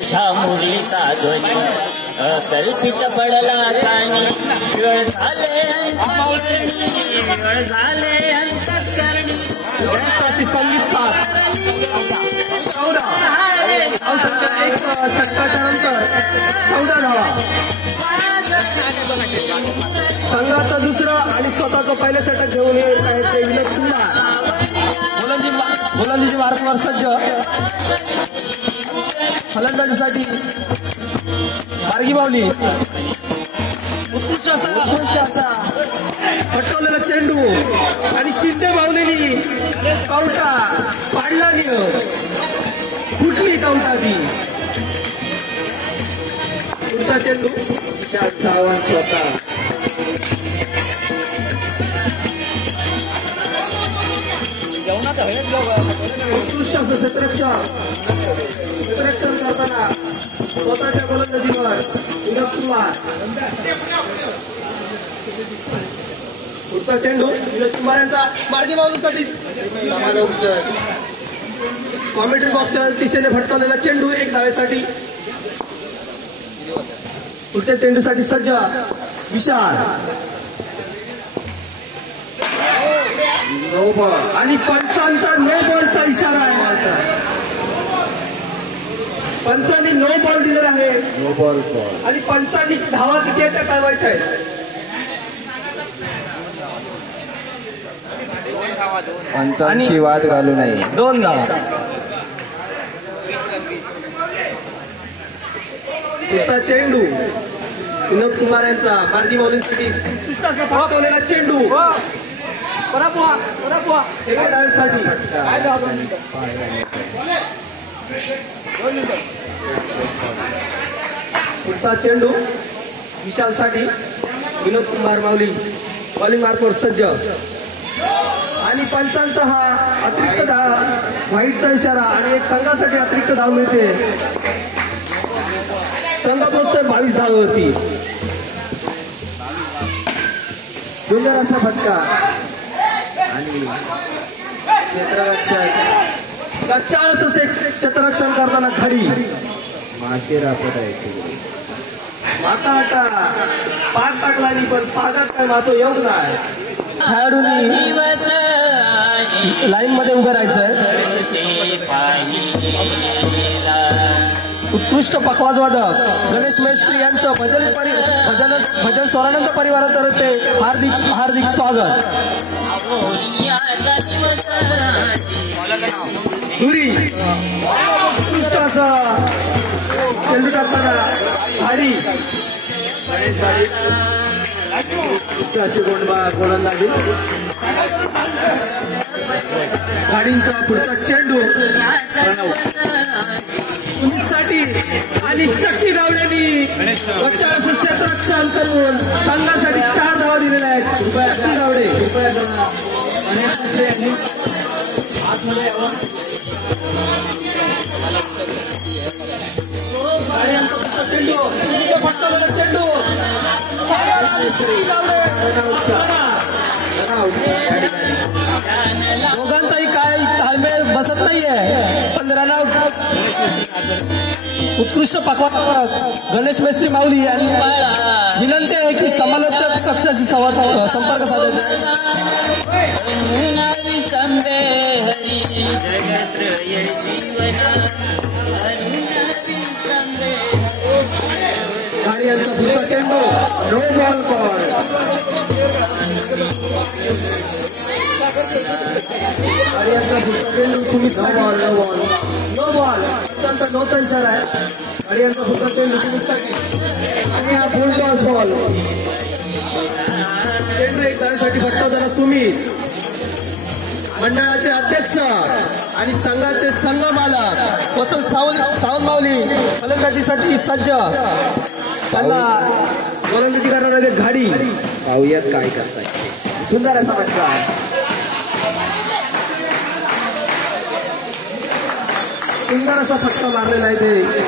तुझ्या मुरलीचा ध्वनी कल्पित पडला कानी वेळ झाले अंतःकरणी संगीत साथ एक षटकाच्या नंतर 14 धावा संघाचं दुसरं आणि स्वतःचं पहिलं षटक घेऊन येत आहे ते विनोद सुंदर गोलंदाजी मार्गवर सज्ज फलंदाजीसाठी मार्गी माऊली उत्कृष्ट असा पटवलेला चेंडू आणि शिंदे माऊलीनी काउंटा पाडला फुटली काउंटा ती पुढचा चेंडू विशाल सावंत स्वतः उत्कृष्ट असं क्षेत्ररक्षण करताना स्वतःच्या गोलंदाजीवर विनोद कुमार पुढचा चेंडू विनोद कुमार यांचा मार्गी माऊलीसाठी कॉमेंट्री बॉक्सच्या दिशेने फटकावलेला चेंडू 1 धावेसाठी पुढच्या चेंडूसाठी सज्ज विशाल आणि पंचांचा नो बॉलचा इशारा आहे पंचांनी नो बॉल दिलेला आहे नो बॉल आणि पंचांनी धावा किती आहेत त्या कळवायच्या आहेत पंचांशी वाद घालू नये 2 धावा पुढचा चेंडू विनोद कुमार यांचा मार्गी माऊलींसाठी उत्कृष्ट असा फटकावलेला चेंडू एका डावीसाठी पुढचा चेंडू विशालसाठी विनोद कुमार माऊली बॉलिंग मार्कवर सज्ज आणि पंचांचा हा अतिरिक्त धाव व्हाईटचा इशारा आणि एक संघासाठी अतिरिक्त धाव मिळते संघ पोहोचतोय 22 धावावरती सुंदर असा फटका आणि क्षेत्ररक्षक चाळीस असे क्षेत्ररक्षण करताना खडी माशे राहत आहे माता पाग टाकला पण पागात काय मातो येऊ नाही खेळाडूंनी लाईन मध्ये उभं राहायचंय उत्कृष्ट पखवाजवादक गणेश मेस्त्री यांचं भजन स्वरानंद परिवारातर्फे हार्दिक स्वागत धुरी उत्कृष्ट असा चेंडू टाकताना भाडी अशी गोलंदाजी गाडींचा पुढचा चेंडू साठी आणि चक्की धावड्यांनी असं क्षेत्ररक्षण करून संघासाठी 4 धावा दिलेल्या आहेत चक्की धावडे चेंडू दोघांचाही काय ताळमेळ बसत नाहीये पण रनआउट उत्कृष्ट पखवाज गणेश मेस्त्री माऊली आणि विनंती आहे की समालोचक कक्षाशी संपर्क साधायचा यांचा पुढचा चेंडू नो बॉल आणि यांचा पुढचा चेंडू सुमित नो बॉल त्यांचा नोचा इशारा आहे आणि यांचा पुढचा चेंडू सुमित आणि हा फुल टॉस बॉल चेंडू 1 धावेसाठी फटकावताना सुमित मंडळाचे अध्यक्ष आणि संघाचे संघ मालक वसंत सावंत माऊली फलंदाजीसाठी सज्ज त्यांना गोलंदाजी करणारे घाडी पाहुयात काय करताय सुंदर असा फटका सुंदर असा फटका मारलेला आहे ते